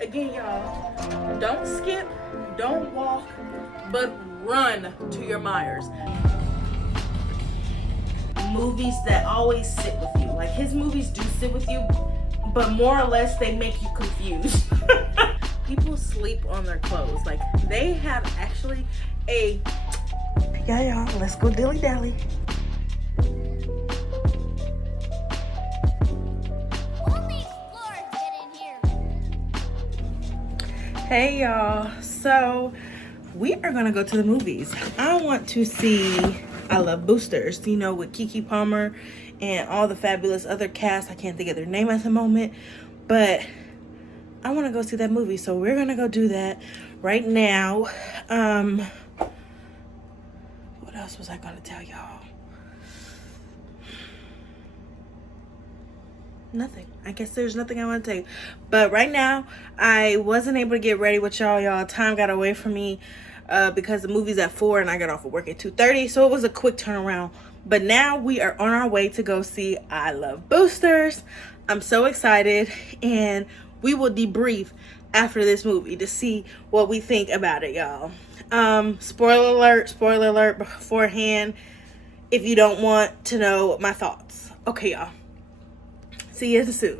Again, y'all, don't skip, don't walk, but run to your Meijers. Movies that always sit with you. Like, his movies do sit with you, but more or less they make you confused. People sleep on their clothes. Like, they have actually a... Yeah, y'all, let's go dilly-dally. Hey y'all, so we are gonna go to the movies. I want to see I Love Boosters, you know, with Keke Palmer and all the fabulous other cast. I can't think of their name at the moment, but I want to go see that movie, so we're gonna go do that right now. What else was I gonna tell y'all? Nothing. I guess there's nothing I want to tell you. But right now, I wasn't able to get ready with y'all. Time got away from me because the movie's at 4 and I got off of work at 2:30. So it was a quick turnaround. But now we are on our way to go see I Love Boosters. I'm so excited. And we will debrief after this movie to see what we think about it, y'all. Spoiler alert beforehand if you don't want to know my thoughts. Okay, y'all. See you soon.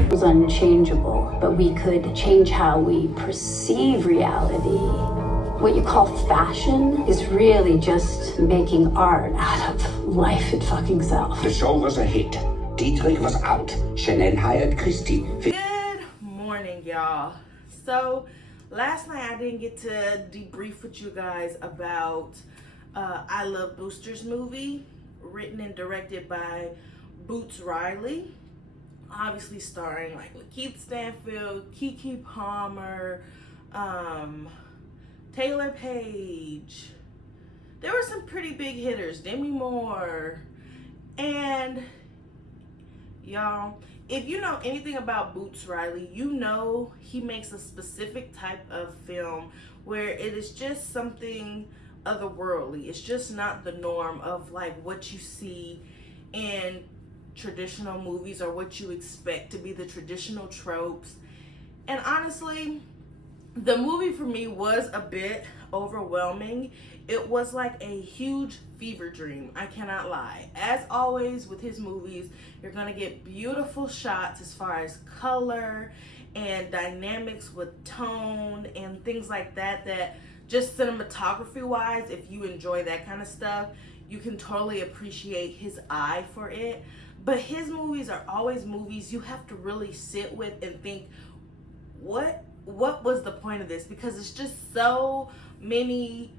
It was unchangeable, but we could change how we perceive reality. What you call fashion is really just making art out of life it fucking self. The show was a hit. Dietrich was out. Chanel hired Christy. Good morning, y'all. So last night I didn't get to debrief with you guys about I Love Boosters movie, written and directed by Boots Riley, obviously starring like Lakeith Stanfield, Keke Palmer, Taylor Page. There were some pretty big hitters, Demi Moore, and y'all, if you know anything about Boots Riley, you know he makes a specific type of film where it is just something otherworldly. It's just not the norm of like what you see in traditional movies or what you expect to be the traditional tropes. And honestly, the movie for me was a bit overwhelming. It was like a huge fever dream, I cannot lie. As always with his movies, you're gonna get beautiful shots as far as color and dynamics with tone and things like that, that just cinematography wise, if you enjoy that kind of stuff, you can totally appreciate his eye for it. But his movies are always movies you have to really sit with and think, what was the point of this? Because it's just so many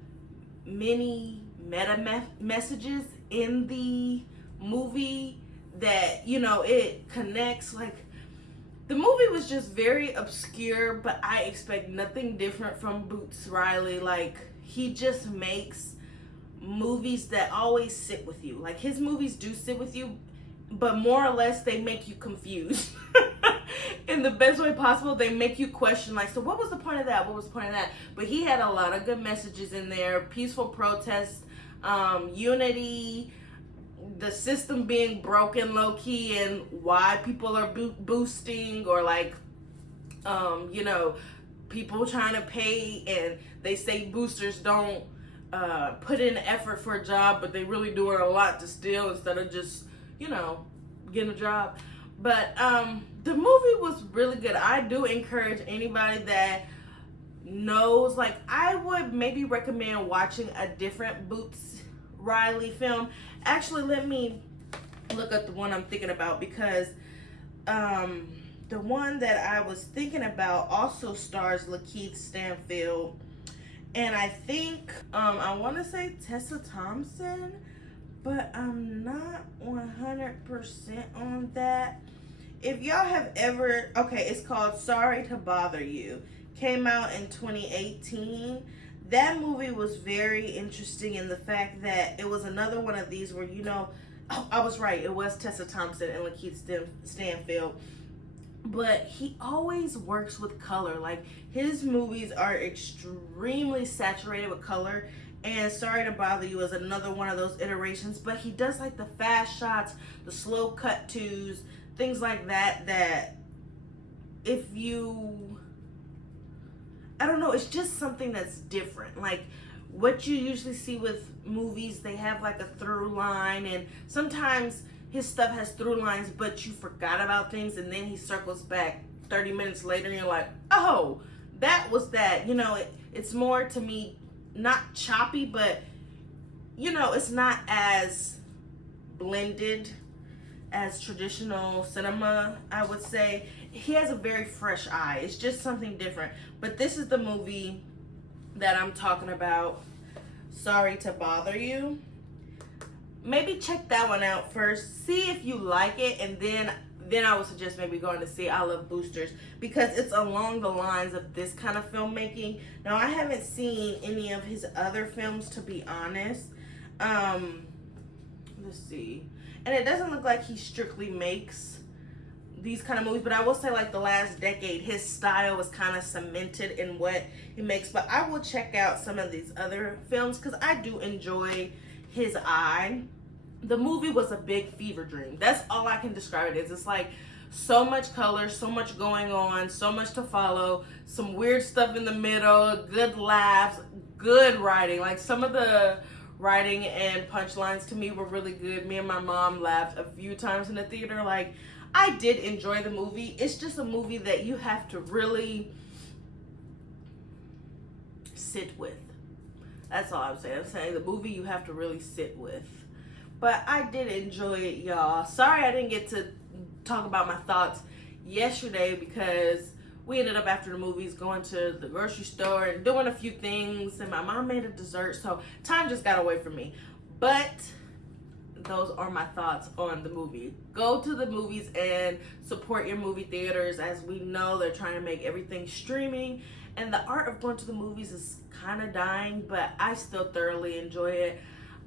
meta messages in the movie that, you know, it connects. Like, the movie was just very obscure, but I expect nothing different from Boots Riley. Like, he just makes movies that always sit with you. Like, his movies do sit with you, but more or less they make you confused. In the best way possible. They make you question, like, so what was the point of that? What was the point of that? But he had a lot of good messages in there. Peaceful protest, unity, the system being broken low-key, and why people are boosting, or like, you know, people trying to pay and they say boosters don't put in effort for a job, but they really doing a lot to steal instead of just, you know, getting a job. But the movie was really good. I do encourage anybody that knows, like, I would maybe recommend watching a different Boots Riley film. Actually, let me look up the one I'm thinking about, because the one that I was thinking about also stars Lakeith Stanfield, and I think I want to say Tessa Thompson, but I'm not 100% on that. If y'all have ever, okay, it's called Sorry to Bother You. Came out in 2018. That movie was very interesting in the fact that it was another one of these where, you know, oh, I was right. It was Tessa Thompson and Lakeith Stanfield. but he always works with color. Like, his movies are extremely saturated with color. And Sorry to Bother You is another one of those iterations, but he does like the fast shots, the slow cut tos, things like that, that if you, I don't know, it's just something that's different. Like, what you usually see with movies, they have like a through line, and sometimes his stuff has through lines, but you forgot about things, and then he circles back 30 minutes later, and you're like, oh, that was that. You know, it's more, to me, not choppy, but, you know, it's not as blended as traditional cinema, I would say. He has a very fresh eye. It's just something different. But this is the movie that I'm talking about, Sorry to Bother You. Maybe check that one out first. See if you like it, and then I would suggest maybe going to see I Love Boosters, because it's along the lines of this kind of filmmaking. Now, I haven't seen any of his other films, to be honest. Let's see. And it doesn't look like he strictly makes these kind of movies, but I will say, like, the last decade, his style was kind of cemented in what he makes. But I will check out some of these other films, because I do enjoy his eye. The movie was a big fever dream. That's all I can describe it as. It's like so much color, so much going on, so much to follow, some weird stuff in the middle, good laughs, good writing. Like, some of the writing and punchlines to me were really good. Me and my mom laughed a few times in the theater. Like, I did enjoy the movie. It's just a movie that you have to really sit with. That's all I'm saying. I'm saying the movie you have to really sit with. But I did enjoy it, y'all. Sorry I didn't get to talk about my thoughts yesterday, because we ended up, after the movies, going to the grocery store and doing a few things, and my mom made a dessert, so time just got away from me. But those are my thoughts on the movie. Go to the movies and support your movie theaters. As we know, they're trying to make everything streaming, and the art of going to the movies is kind of dying, but I still thoroughly enjoy it.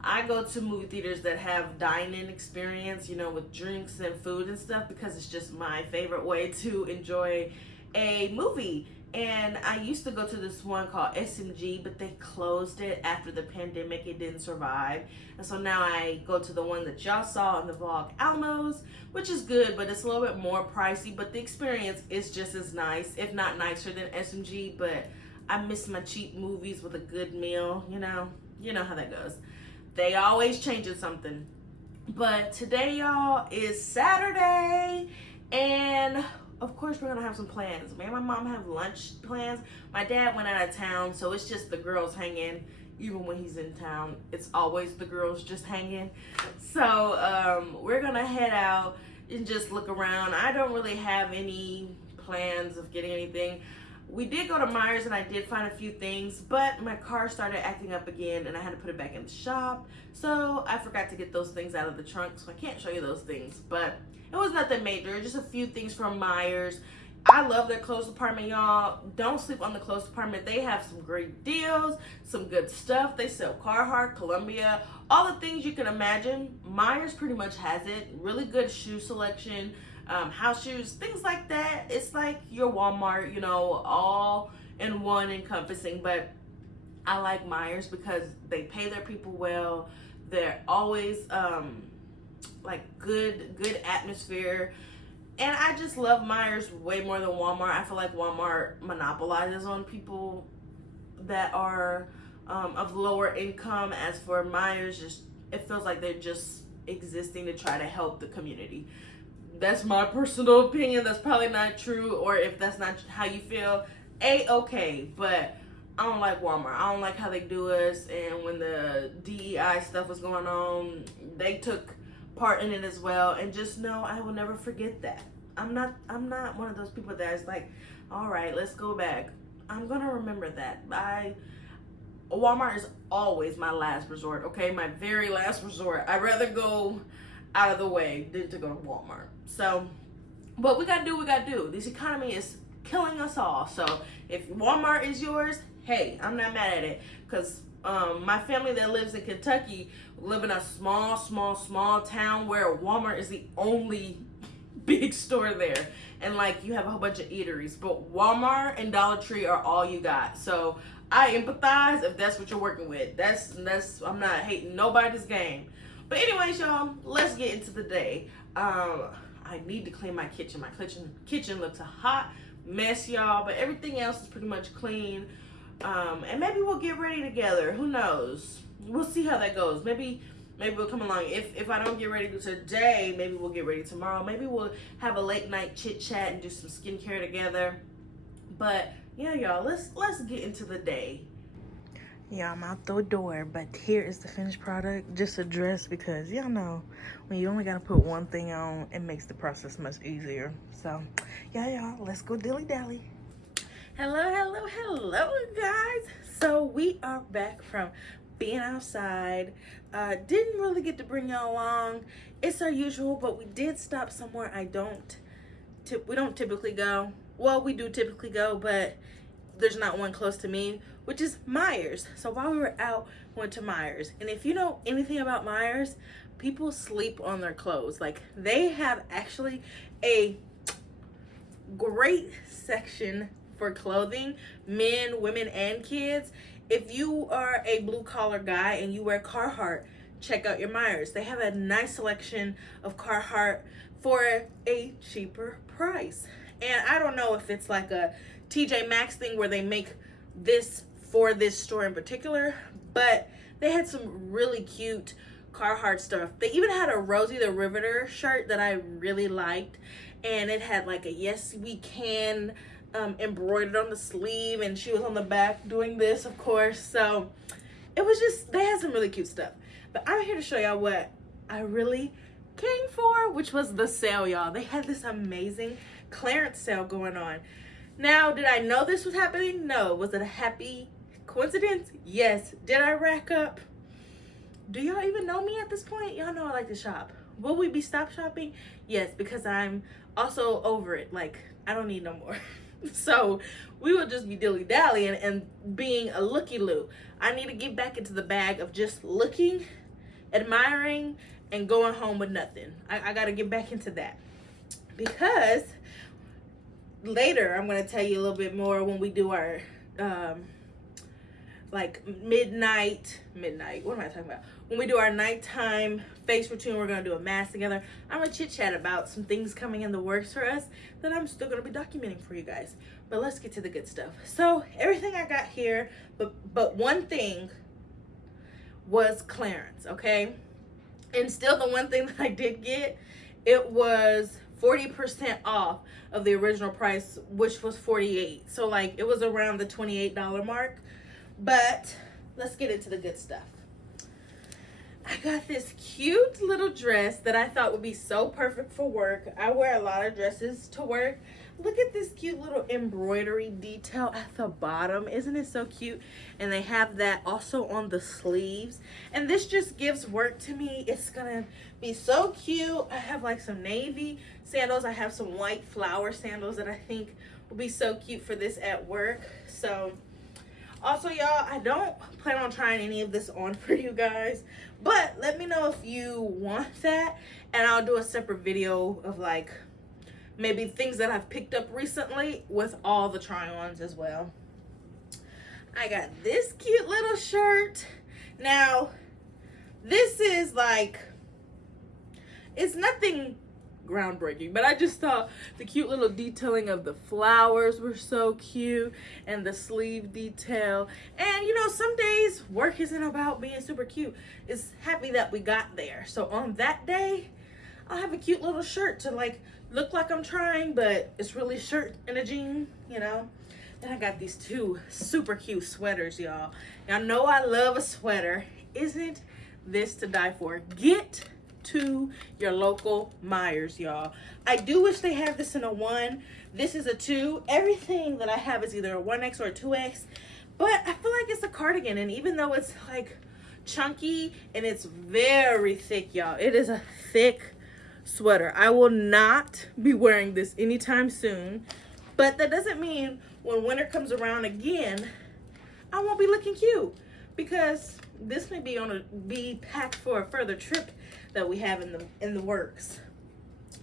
I go to movie theaters that have dine-in experience, you know, with drinks and food and stuff, because it's just my favorite way to enjoy a movie. And I used to go to this one called SMG, but they closed it after the pandemic. It didn't survive. And so now I go to the one that y'all saw in the vlog, Almo's, which is good, but it's a little bit more pricey, but the experience is just as nice, if not nicer, than SMG. But I miss my cheap movies with a good meal, you know how that goes. They always changing something. But today, y'all, is Saturday, and of course we're gonna have some plans. Me and my mom have lunch plans. My dad went out of town, so it's just the girls hanging. Even when he's in town, it's always the girls just hanging. So we're gonna head out and just look around. I don't really have any plans of getting anything. We did go to Meijer's, and I did find a few things, but my car started acting up again, and I had to put it back in the shop. So I forgot to get those things out of the trunk, so I can't show you those things. But it was nothing major, just a few things from Meijer's. I love their clothes department, y'all. Don't sleep on the clothes department. They have some great deals, some good stuff. They sell Carhartt, Columbia, all the things you can imagine. Meijer's pretty much has it. Really good shoe selection. House shoes, things like that. It's like your Walmart, you know, all in one encompassing. But I like Meijer's because they pay their people well. They're always like good atmosphere, and I just love Meijer's way more than Walmart. I feel like Walmart monopolizes on people that are of lower income. As for Meijer's, just it feels like they're just existing to try to help the community. That's my personal opinion. That's probably not true, or if that's not how you feel, okay. But I don't like Walmart. I don't like how they do us. And when the DEI stuff was going on, they took part in it as well. And just know, I will never forget that. I'm not one of those people that is like, all right, let's go back. I'm gonna remember that. Walmart is always my last resort. Okay, my very last resort. I'd rather go out of the way than to go to Walmart. So, but we gotta do what we gotta do. This economy is killing us all. So if Walmart is yours, hey, I'm not mad at it. Because my family that lives in Kentucky live in a small town where Walmart is the only big store there, and like you have a whole bunch of eateries, but Walmart and Dollar Tree are all you got. So I empathize if that's what you're working with. That's I'm not hating nobody's game. But anyways, y'all, let's get into the day. I need to clean my kitchen. My kitchen looks a hot mess, y'all, but everything else is pretty much clean. And maybe we'll get ready together. Who knows? We'll see how that goes. Maybe we'll come along. If I don't get ready today, maybe we'll get ready tomorrow. Maybe we'll have a late night chit chat and do some skincare together. But yeah, y'all, let's get into the day. Yeah, I'm out the door, but here is the finished product. Just a dress, because y'all know when you only gotta put one thing on, it makes the process much easier. So yeah, y'all, let's go dilly dally. Hello guys. So we are back from being outside. Didn't really get to bring y'all along. It's our usual, but we did stop somewhere we don't typically go. Well, we do typically go, but there's not one close to me, which is Meijer's. So while we were out, we went to Meijer's. And if you know anything about Meijer's, people sleep on their clothes. Like, they have actually a great section for clothing, men, women, and kids. If you are a blue collar guy and you wear Carhartt, check out your Meijer's. They have a nice selection of Carhartt for a cheaper price. And I don't know if it's like a TJ Maxx thing where they make this for this store in particular, but they had some really cute Carhartt stuff. They even had a Rosie the Riveter shirt that I really liked, and it had like a "Yes We Can" embroidered on the sleeve, and she was on the back doing this, of course. So it was just, they had some really cute stuff. But I'm here to show y'all what I really came for, which was the sale, y'all. They had this amazing clearance sale going on. Now, did I know this was happening? No. Was it a happy coincidence? Yes. Did I rack up? Do y'all even know me at this point? Y'all know I like to shop. Will we be stop shopping? Yes, because I'm also over it. Like, I don't need no more. So we will just be dilly-dallying and being a looky-loo. I need to get back into the bag of just looking, admiring, and going home with nothing. I got to get back into that. Because later, I'm going to tell you a little bit more when we do our, like, midnight, what am I talking about? When we do our nighttime face routine, we're going to do a mask together. I'm going to chit-chat about some things coming in the works for us that I'm still going to be documenting for you guys. But let's get to the good stuff. So, everything I got here, but one thing was clearance, okay? And still the one thing that I did get, it was 40% off of the original price, which was $48. So like it was around the $28 mark. But let's get into the good stuff. I got this cute little dress that I thought would be so perfect for work. I wear a lot of dresses to work. Look at this cute little embroidery detail at the bottom. Isn't it so cute? And they have that also on the sleeves. And this just gives work to me. It's gonna be so cute. I have like some navy sandals. I have some white flower sandals that I think will be so cute for this at work. So also, y'all, I don't plan on trying any of this on for you guys, but let me know if you want that, and I'll do a separate video of like maybe things that I've picked up recently with all the try-ons as well. I got this cute little shirt. Now, this is like, it's nothing groundbreaking, but I just thought the cute little detailing of the flowers were so cute, and the sleeve detail. And you know, some days work isn't about being super cute. It's happy that we got there. So on that day, I'll have a cute little shirt to like look like I'm trying, but it's really shirt and a jean, you know. Then I got these two super cute sweaters, y'all. Y'all know I love a sweater. Isn't this to die for? Get to your local Meijer's, y'all. I do wish they have this in a 1. This is a 2. Everything that I have is either a 1X or a 2X, but I feel like it's a cardigan, and even though it's like chunky and it's very thick, y'all, it is a thick sweater. I will not be wearing this anytime soon, but that doesn't mean when winter comes around again, I won't be looking cute, because this may be packed for a further trip that we have in the works.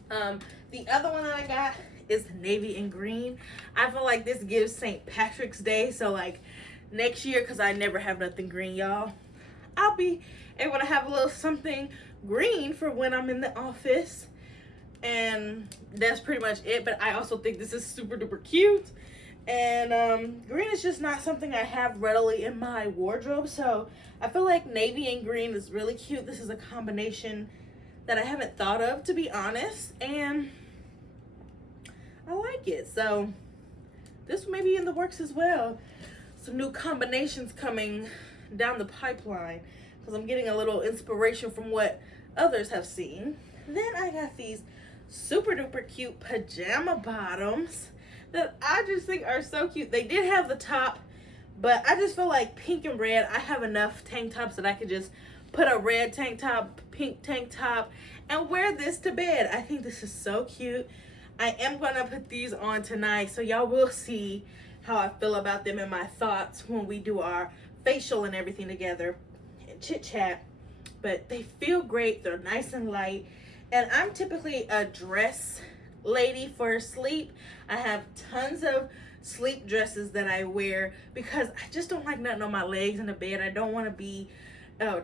The other one that I got is navy and green. I feel like this gives St. Patrick's Day. So like next year, because I never have nothing green, y'all, I'll be able to have a little something green for when I'm in the office. And that's pretty much it. But I also think this is super duper cute. And green is just not something I have readily in my wardrobe. So I feel like navy and green is really cute. This is a combination that I haven't thought of, to be honest. And I like it. So this may be in the works as well. Some new combinations coming down the pipeline, because I'm getting a little inspiration from what others have seen. Then I got these super duper cute pajama bottoms that I just think are so cute. They did have the top, but I just feel like pink and red, I have enough tank tops that I could just put a red tank top, pink tank top, and wear this to bed. I think this is so cute. I am gonna put these on tonight, so y'all will see how I feel about them and my thoughts when we do our facial and everything together and chit chat. But they feel great, they're nice and light. And I'm typically a dress lady for sleep. I have tons of sleep dresses that I wear because I just don't like nothing on my legs in the bed. I don't want to be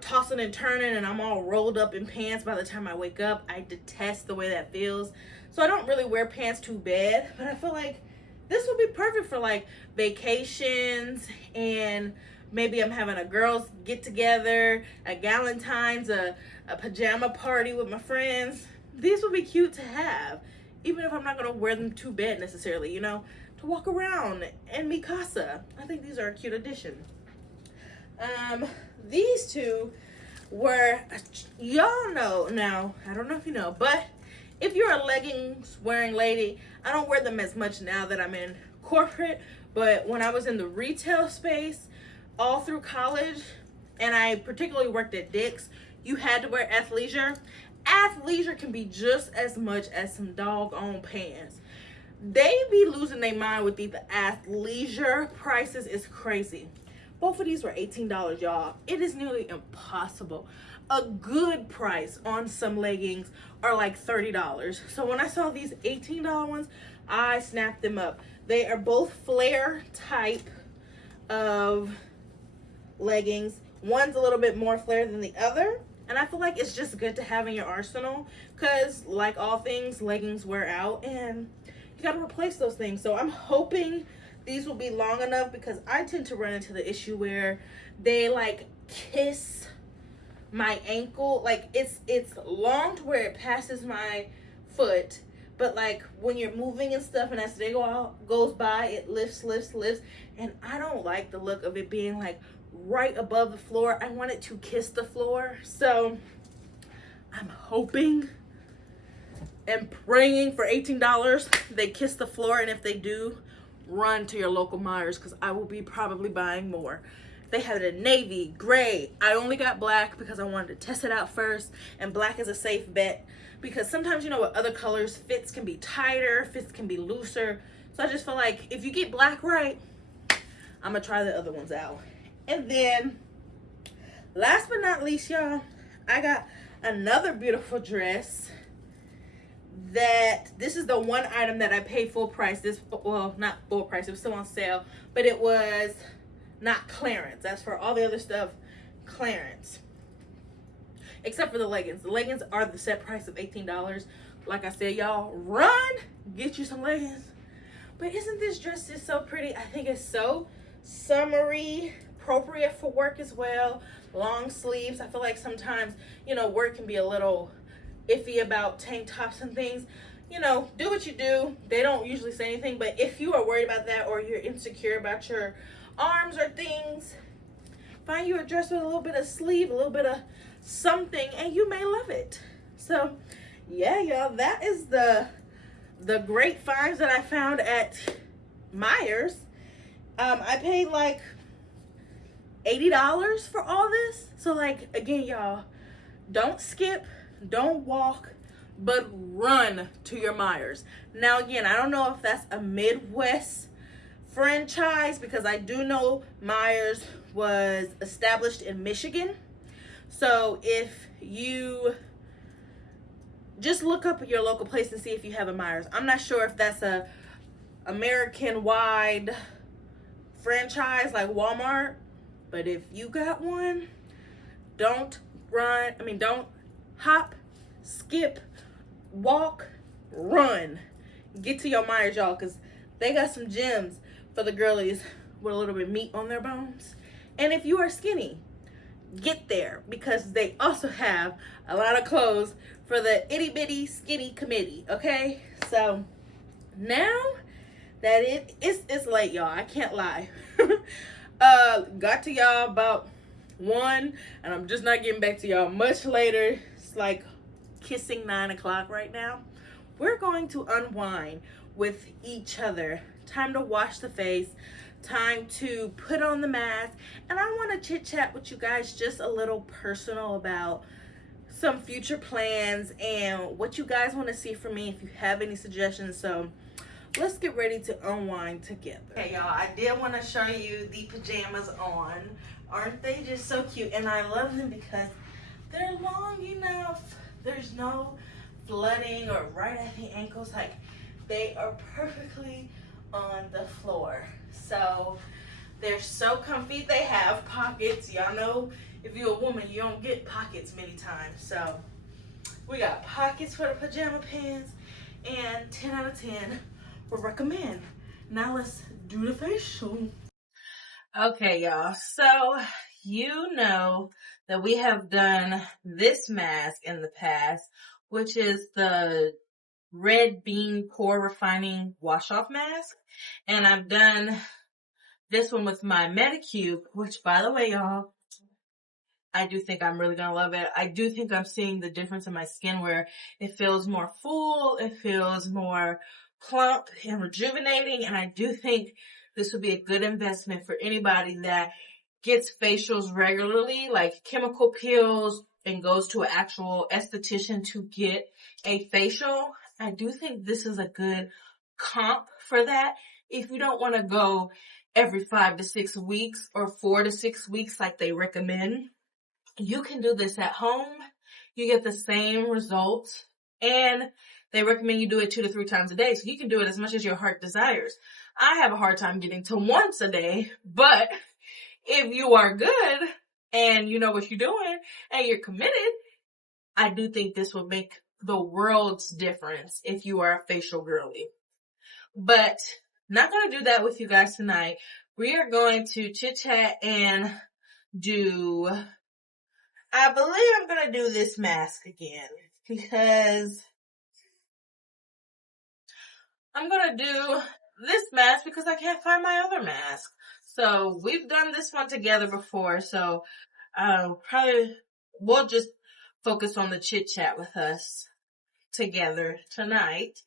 tossing and turning and I'm all rolled up in pants by the time I wake up. I detest the way that feels. So I don't really wear pants too bad, but I feel like this would be perfect for like vacations, and maybe I'm having a girls get together, a Galentine's, a pajama party with my friends. These would be cute to have, even if I'm not gonna wear them to bed necessarily, you know, to walk around and mi casa. I think these are a cute addition. These two were, y'all know now, I don't know if you know, but if you're a leggings wearing lady, I don't wear them as much now that I'm in corporate, but when I was in the retail space all through college, and I particularly worked at Dick's, you had to wear athleisure. Athleisure can be just as much as some doggone pants. They be losing their mind with these athleisure prices. Is crazy. Both of these were $18, y'all. It is nearly impossible. A good price on some leggings are like $30. So when I saw these $18 ones, I snapped them up. They are both flare type of leggings. One's a little bit more flare than the other. And I feel like it's just good to have in your arsenal because, like all things, leggings wear out and you got to replace those things. So I'm hoping these will be long enough, because I tend to run into the issue where they like kiss my ankle. Like it's long to where it passes my foot, but like when you're moving and stuff and as the day goes by, it lifts, and I don't like the look of it being like right above the floor. I want it to kiss the floor. So I'm hoping and praying for $18 they kiss the floor, and if they do, run to your local Meijer's, because I will be probably buying more. They have it in navy, gray. I only got black because I wanted to test it out first, and black is a safe bet because sometimes, you know, with other colors, fits can be tighter, fits can be looser. So I just feel like if you get black right, I'm gonna try the other ones out. And then last but not least, y'all, I got another beautiful dress. This is the one item that I paid full price. This, well, not full price, it was still on sale, but it was not clearance. As for all the other stuff, clearance, except for the leggings. The leggings are the set price of $18. Like I said, y'all, run, get you some leggings. But isn't this dress just so pretty? I think it's so summery, appropriate for work as well. Long sleeves. I feel like sometimes, you know, work can be a little iffy about tank tops and things. You know, do what you do. They don't usually say anything, but if you are worried about that or you're insecure about your arms or things, find you a dress with a little bit of sleeve, a little bit of something, and you may love it. So yeah, y'all, that is the great finds that I found at Meijer's. I paid like $80 for all this. So like, again, y'all, don't skip, don't walk, but run to your Meijer's. Now again, I don't know if that's a Midwest franchise, because I do know Meijer's was established in Michigan. So if you just look up your local place and see if you have a Meijer's. I'm not sure if that's a American-wide franchise like Walmart, but if you got one, don't hop, skip, walk, run. Get to your Meijer's, y'all, because they got some gems for the girlies with a little bit of meat on their bones. And if you are skinny, get there, because they also have a lot of clothes for the itty bitty skinny committee. Okay, so now that it's late, y'all, I can't lie. Got to y'all about 1, and I'm just not getting back to y'all much later. It's like kissing 9 o'clock right now. We're going to unwind with each other. Time to wash the face, time to put on the mask, and I want to chit chat with you guys just a little personal about some future plans and what you guys want to see from me, if you have any suggestions. So let's get ready to unwind together. Okay, y'all, I did want to show you the pajamas on. Aren't they just so cute? And I love them because they're long enough. There's no flooding or right at the ankles. Like, they are perfectly on the floor. So they're so comfy. They have pockets. Y'all know if you're a woman, you don't get pockets many times. So we got pockets for the pajama pants, and 10 out of 10 would recommend. Now let's do the facial. Okay, y'all, so you know that we have done this mask in the past, which is the red bean pore-refining wash-off mask. And I've done this one with my Medicube, which, by the way, y'all, I do think I'm really gonna love it. I do think I'm seeing the difference in my skin where it feels more full, it feels more plump and rejuvenating, and I do think this would be a good investment for anybody that gets facials regularly, like chemical peels, and goes to an actual esthetician to get a facial. I do think this is a good comp for that. If you don't want to go every 5 to 6 weeks or 4 to 6 weeks like they recommend, you can do this at home. You get the same results, and they recommend you do it 2 to 3 times a day. So you can do it as much as your heart desires. I have a hard time getting to once a day, but if you are good and you know what you're doing and you're committed, I do think this will make the world's difference if you are a facial girly. But not going to do that with you guys tonight. We are going to chit chat and do, I believe I'm going to do this mask again, because I'm going to do this mask because I can't find my other mask. So we've done this one together before, so we'll just focus on the chit chat with us together tonight.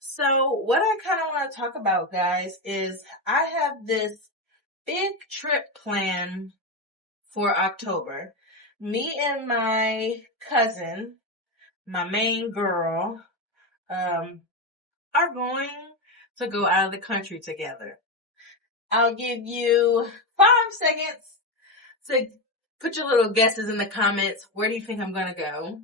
So what I kind of want to talk about, guys, is I have this big trip planned for October. Me and my cousin, my main girl, are going to go out of the country together. I'll give you 5 seconds to put your little guesses in the comments. Where do you think I'm going to go?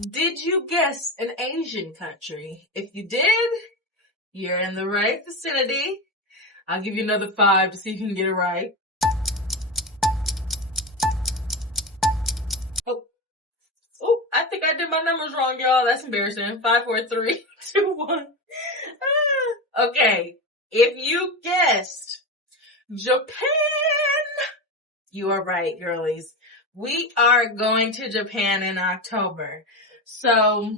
Did you guess an Asian country? If you did, you're in the right vicinity. I'll give you another 5 to see if you can get it right. Oh, I think I did my numbers wrong, y'all. That's embarrassing. 5, 4, 3, 2, 1. Okay, if you guessed Japan, you are right, girlies. We are going to Japan in October. So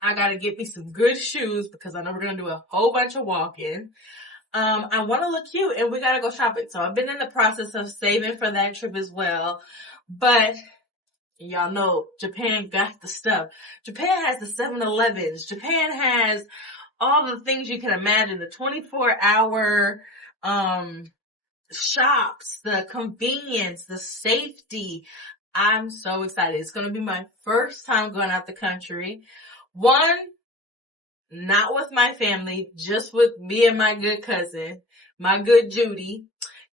I gotta get me some good shoes because I know we're gonna do a whole bunch of walking. I want to look cute, and we gotta go shopping. So I've been in the process of saving for that trip as well. But y'all know Japan got the stuff. Japan has the 7-Elevens. Japan has all the things you can imagine. The 24-hour shops, the convenience, the safety. I'm so excited. It's going to be my first time going out the country. One, not with my family, just with me and my good cousin, my good Judy.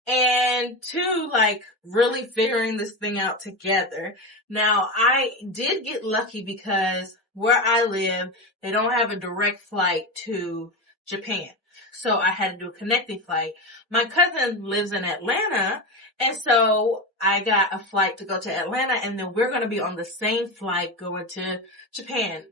and two, like really figuring this thing out together. Now, I did get lucky because where I live, they don't have a direct flight to Japan. So I had to do a connecting flight. My cousin lives in Atlanta, and so I got a flight to go to Atlanta, and then we're going to be on the same flight going to Japan.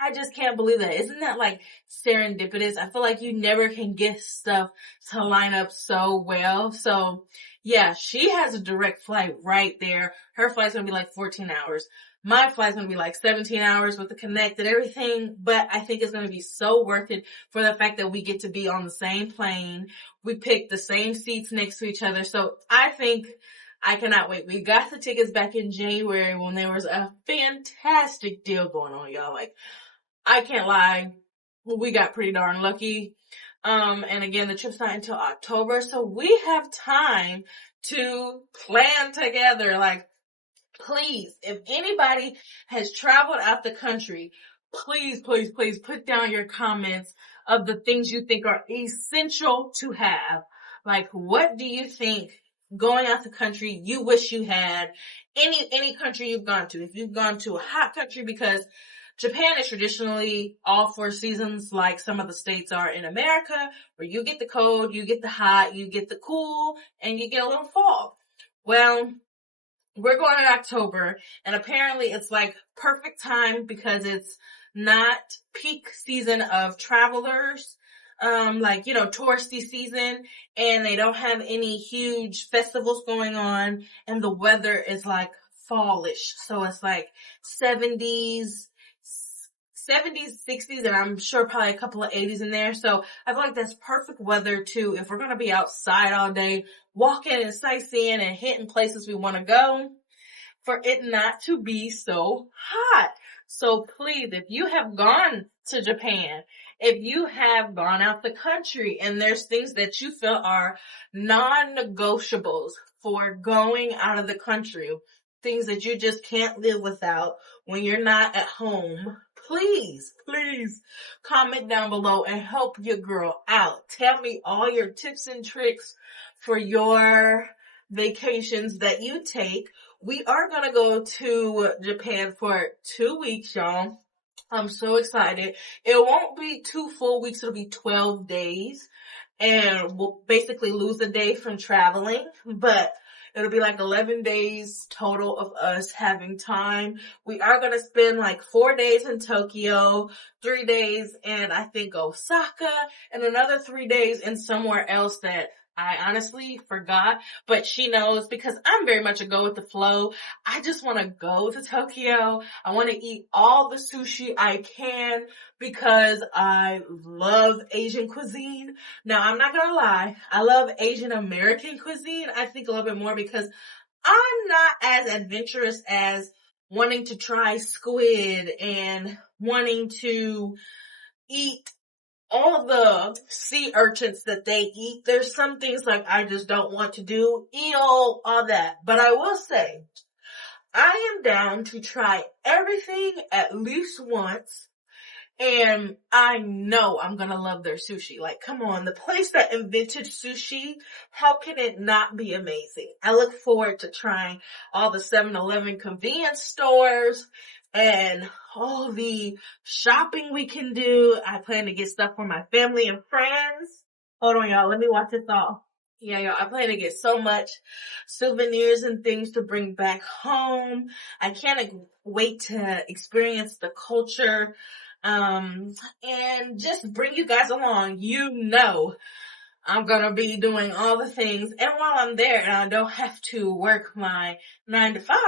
I just can't believe that. Isn't that like serendipitous? I feel like you never can get stuff to line up so well. So yeah, she has a direct flight right there. Her flight's gonna be like 14 hours. My flight's gonna be like 17 hours with the connect and everything, but I think it's gonna be so worth it for the fact that we get to be on the same plane. We picked the same seats next to each other. So I think I cannot wait. We got the tickets back in January when there was a fantastic deal going on, y'all. Like, I can't lie. We got pretty darn lucky. And again, the trip's not until October, so we have time to plan together. Like, please, if anybody has traveled out the country, please, please, please put down your comments of the things you think are essential to have. Like, what do you think going out the country you wish you had? Any country you've gone to. If you've gone to a hot country, because Japan is traditionally all 4 seasons like some of the states are in America, where you get the cold, you get the hot, you get the cool, and you get a little fall. Well, we're going in October, and apparently it's like perfect time because it's not peak season of travelers, like, you know, touristy season, and they don't have any huge festivals going on, and the weather is like fallish. So it's like 70s, 60s, and I'm sure probably a couple of 80s in there. So I feel like that's perfect weather too, if we're going to be outside all day, walking and sightseeing and hitting places we want to go, for it not to be so hot. So please, if you have gone to Japan, if you have gone out the country and there's things that you feel are non-negotiables for going out of the country, things that you just can't live without when you're not at home, please, please comment down below and help your girl out. Tell me all your tips and tricks for your vacations that you take. We are going to go to Japan for 2 weeks, y'all. I'm so excited. It won't be 2 full weeks. It'll be 12 days. And we'll basically lose a day from traveling. But it'll be like 11 days total of us having time. We are going to spend like 4 days in Tokyo, 3 days in, I think, Osaka, and another 3 days in somewhere else that I honestly forgot, but she knows because I'm very much a go with the flow. I just want to go to Tokyo. I want to eat all the sushi I can because I love Asian cuisine. Now, I'm not going to lie. I love Asian American cuisine. I think a little bit more because I'm not as adventurous as wanting to try squid and wanting to eat all the sea urchins that they eat. There's some things like I just don't want to do, all that. But I will say, I am down to try everything at least once. And I know I'm gonna love their sushi. Like, come on, the place that invented sushi, how can it not be amazing? I look forward to trying all the 7-Eleven convenience stores and all the shopping we can do. I plan to get stuff for my family and friends. Hold on, y'all. Let me watch this off. Yeah, y'all, I plan to get so much souvenirs and things to bring back home. I can't wait to experience the culture, and just bring you guys along. You know, I'm gonna be doing all the things, and while I'm there and I don't have to work my 9 to 5,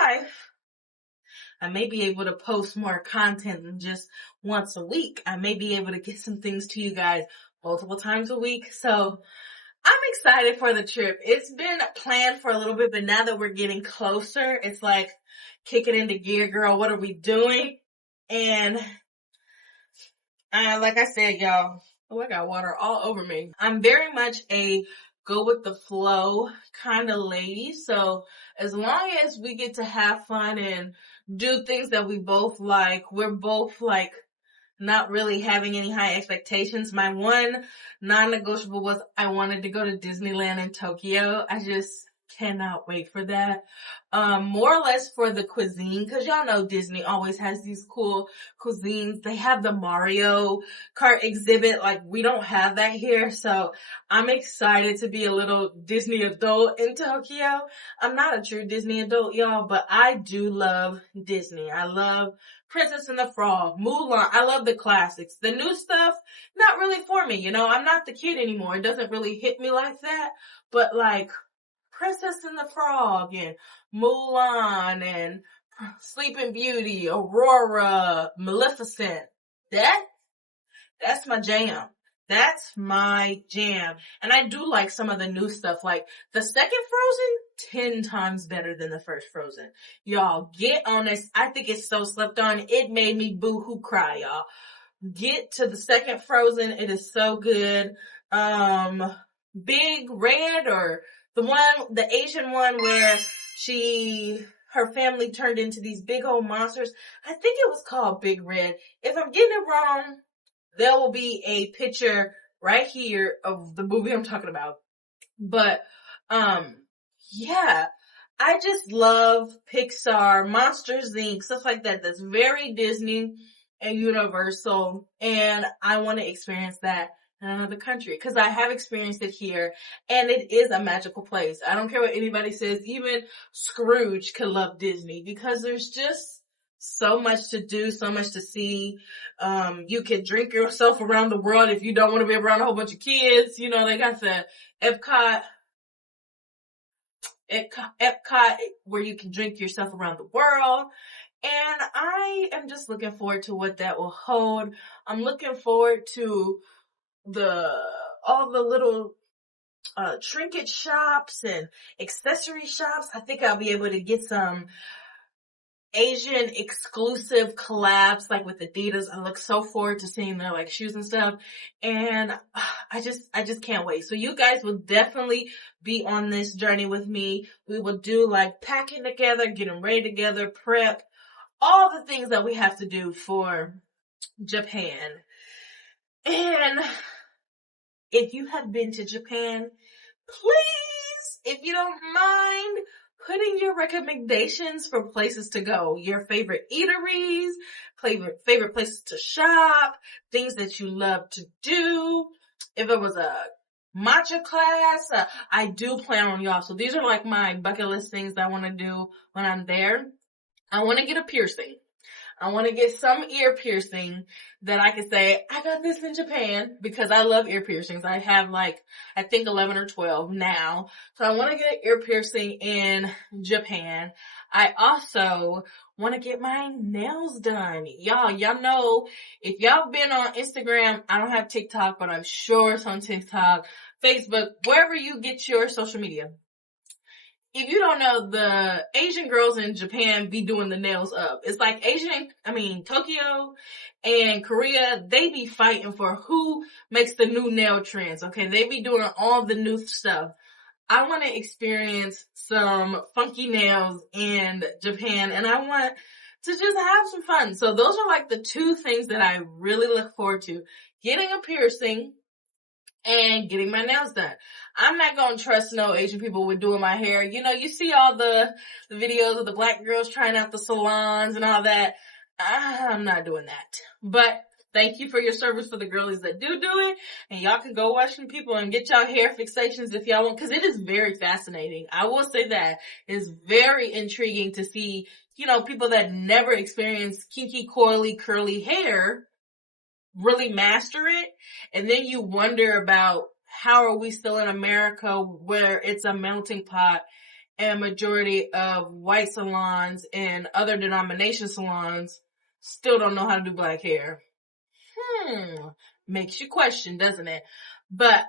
I may be able to post more content than just once a week. I may be able to get some things to you guys multiple times a week. So I'm excited for the trip. It's been planned for a little bit, but now that we're getting closer, it's like kick it into gear, girl. What are we doing? And like I said, y'all, oh, I got water all over me. I'm very much a go with the flow kind of lady. So as long as we get to have fun and do things that we both like, we're both like not really having any high expectations. My one non-negotiable was I wanted to go to Disneyland in Tokyo. I just cannot wait for that. More or less for the cuisine, cause y'all know Disney always has these cool cuisines. They have the Mario Kart exhibit, like we don't have that here, so I'm excited to be a little Disney adult in Tokyo. I'm not a true Disney adult, y'all, but I do love Disney. I love Princess and the Frog, Mulan. I love the classics. The new stuff, not really for me, you know. I'm not the kid anymore. It doesn't really hit me like that, but like Princess and the Frog and Mulan and Sleeping Beauty, Aurora, Maleficent. That's my jam. That's my jam. And I do like some of the new stuff. Like the second Frozen, 10 times better than the first Frozen. Y'all get on this. I think it's so slept on. It made me boo-hoo cry, y'all. Get to the second Frozen. It is so good. Big Red, or the Asian one where her family turned into these big old monsters. I think it was called Big Red. If I'm getting it wrong, there will be a picture right here of the movie I'm talking about. But, yeah, I just love Pixar, Monsters Inc., stuff like that. That's very Disney and Universal. And I want to experience that in another country, because I have experienced it here, and it is a magical place. I don't care what anybody says. Even Scrooge could love Disney, because there's just so much to do, so much to see. You can drink yourself around the world if you don't want to be around a whole bunch of kids. You know, they got the Epcot, where you can drink yourself around the world. And I am just looking forward to what that will hold. I'm looking forward to all the little trinket shops and accessory shops. I think I'll be able to get some Asian exclusive collabs, like with Adidas. I look so forward to seeing their like shoes and stuff. And I just can't wait. So you guys will definitely be on this journey with me. We will do like packing together, getting ready together, prep, all the things that we have to do for Japan. And if you have been to Japan, please, if you don't mind, putting your recommendations for places to go, your favorite eateries, favorite places to shop, things that you love to do. If it was a matcha class, I do plan on y'all. So these are like my bucket list things that I want to do when I'm there. I want to get a piercing. I want to get some ear piercing that I can say, I got this in Japan, because I love ear piercings. I have like, I think 11 or 12 now. So I want to get an ear piercing in Japan. I also want to get my nails done. Y'all know, if y'all been on Instagram, I don't have TikTok, but I'm sure it's on TikTok, Facebook, wherever you get your social media. If you don't know, the Asian girls in Japan be doing the nails up. It's like Tokyo and Korea, they be fighting for who makes the new nail trends, okay? They be doing all the new stuff. I want to experience some funky nails in Japan, and I want to just have some fun. So those are like the two things that I really look forward to. Getting a piercing and getting my nails done. I'm not gonna trust no Asian people with doing my hair. You know, you see all the videos of the black girls trying out the salons and all that. I'm not doing that. But thank you for your service for the girlies that do it. And y'all can go watch some people and get y'all hair fixations if y'all want, because it is very fascinating. I will say that. It's very intriguing to see, you know, people that never experienced kinky, coily, curly hair really master it. And then you wonder about, how are we still in America where it's a melting pot and majority of white salons and other denomination salons still don't know how to do black hair? Makes you question, doesn't it? But,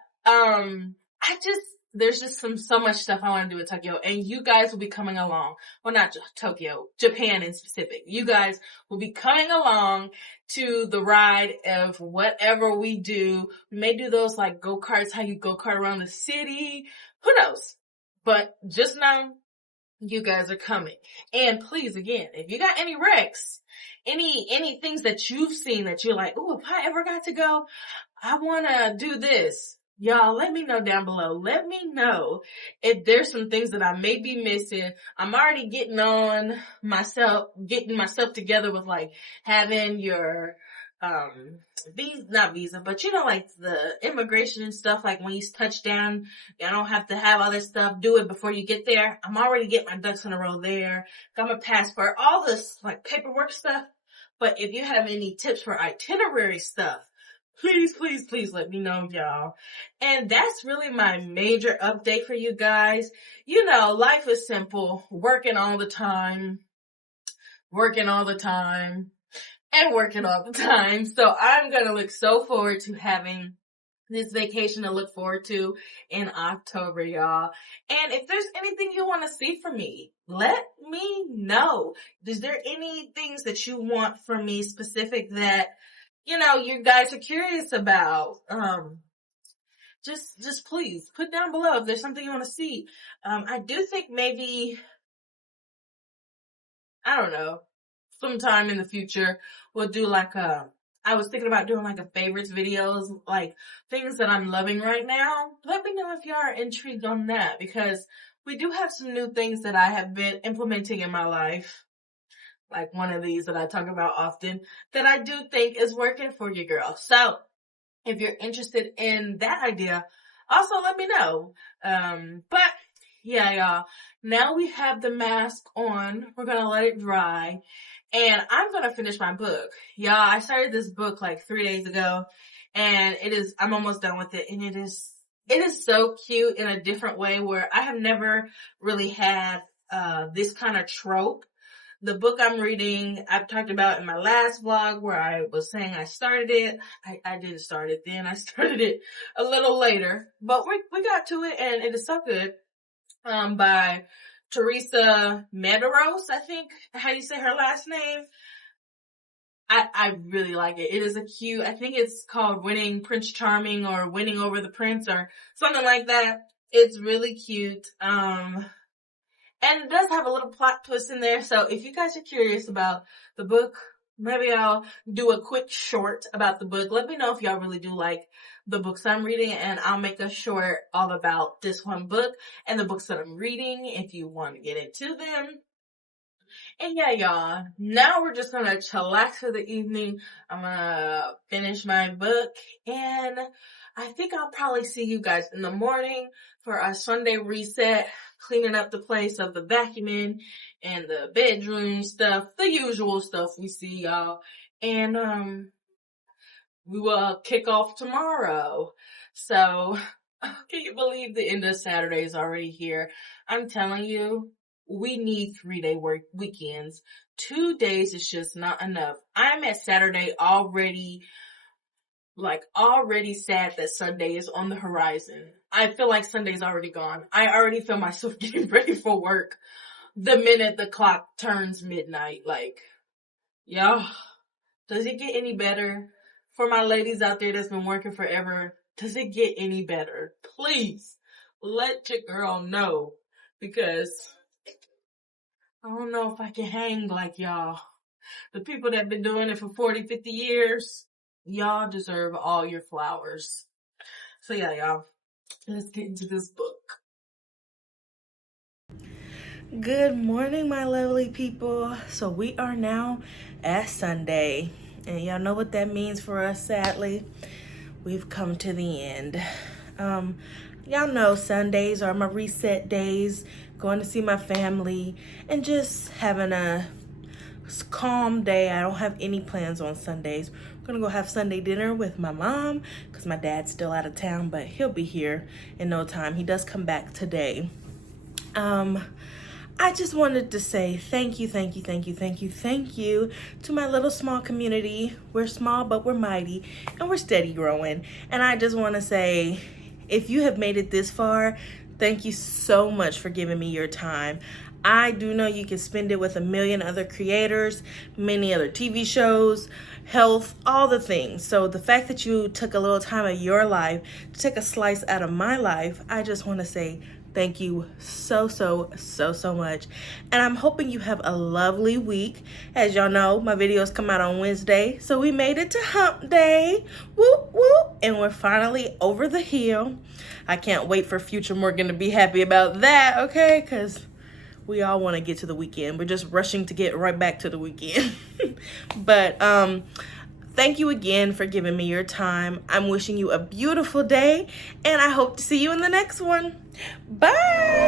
there's just so much stuff I want to do in Tokyo, and you guys will be coming along. Well, not Tokyo, Japan in specific. You guys will be coming along to the ride of whatever we do. We may do those like go-karts, how you go-kart around the city. Who knows? But just know you guys are coming. And please, again, if you got any recs, any things that you've seen that you're like, oh, if I ever got to go, I want to do this. Y'all, let me know down below. Let me know if there's some things that I may be missing. I'm already getting myself together with like having your, not visa, but you know, like the immigration and stuff, like when you touch down, you don't have to have all this stuff, do it before you get there. I'm already getting my ducks in a row there. Got my passport, all this like paperwork stuff. But if you have any tips for itinerary stuff, please, please, please let me know, y'all. And that's really my major update for you guys. You know, life is simple, working all the time, and working all the time. So I'm going to look so forward to having this vacation to look forward to in October, y'all. And if there's anything you want to see from me, let me know. Is there any things that you want from me specific that, you know, you guys are curious about? Just please put down below if there's something you want to see. I do think maybe, I don't know, sometime in the future, we'll do like I was thinking about doing like a favorites videos, like things that I'm loving right now. Let me know if y'all are intrigued on that, because we do have some new things that I have been implementing in my life. Like one of these that I talk about often that I do think is working for you, girl. So if you're interested in that idea, also let me know. But yeah, y'all, now we have the mask on. We're going to let it dry. And I'm going to finish my book. Y'all, I started this book like 3 days ago, and I'm almost done with it. And it is so cute in a different way where I have never really had, this kind of trope. The book I'm reading, I've talked about in my last vlog where I was saying I started it. I didn't start it then. I started it a little later, but we got to it, and it is so good. By Teresa Medeiros, I think, how do you say her last name? I really like it. It is I think it's called Winning Prince Charming or Winning Over the Prince or something like that. It's really cute. And it does have a little plot twist in there. So if you guys are curious about the book, maybe I'll do a quick short about the book. Let me know if y'all really do like the books I'm reading, and I'll make a short all about this one book and the books that I'm reading if you want to get into them. And yeah, y'all, now we're just gonna chillax for the evening. I'm gonna finish my book, and I think I'll probably see you guys in the morning for our Sunday reset, cleaning up the place of the vacuuming and the bedroom stuff, the usual stuff we see, y'all. And we will kick off tomorrow. So, can you believe the end of Saturday is already here? I'm telling you, we need 3-day work weekends. 2 days is just not enough. I'm at Saturday already sad that Sunday is on the horizon. I feel like Sunday's already gone. I already feel myself getting ready for work the minute the clock turns midnight. Like, y'all, does it get any better? For my ladies out there that's been working forever, does it get any better? Please, let your girl know, because I don't know if I can hang like y'all. The people that have been doing it for 40, 50 years, y'all deserve all your flowers. So yeah, y'all, let's get into this book. Good morning, my lovely people. So we are now at Sunday, and y'all know what that means for us, sadly. We've come to the end. Y'all know Sundays are my reset days, going to see my family, and just having a calm day. I don't have any plans on Sundays. I'm gonna go have Sunday dinner with my mom because my dad's still out of town, but he'll be here in no time. He does come back today. I just wanted to say thank you to my little small community. We're small, but we're mighty, and we're steady growing. And I just want to say, if you have made it this far, thank you so much for giving me your time. I do know you can spend it with a million other creators, many other TV shows, health, all the things. So the fact that you took a little time of your life to take a slice out of my life, I just want to say Thank you so much. And I'm hoping you have a lovely week. As y'all know, my videos come out on Wednesday. So we made it to hump day. Whoop, whoop. And we're finally over the hill. I can't wait for future Morgan to be happy about that, okay? Because we all want to get to the weekend. We're just rushing to get right back to the weekend. But thank you again for giving me your time. I'm wishing you a beautiful day, and I hope to see you in the next one. Bye.